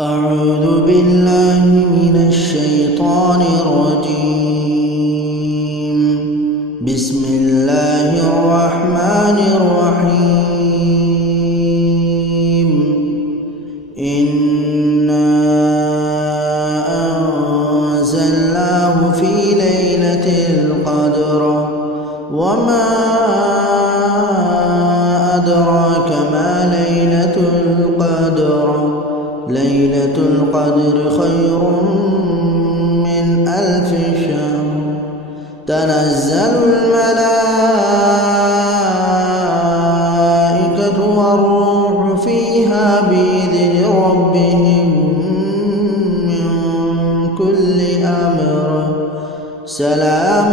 أعوذ بالله من الشيطان الرجيم. بسم الله الرحمن الرحيم. إنا أنزلناه في ليلة القدر وما أدراك ما ليلة القدر. ليلة القدر خير من 1000 شهر. تنزل الملائكة والروح فيها بإذن ربهم من كل أمر. سلام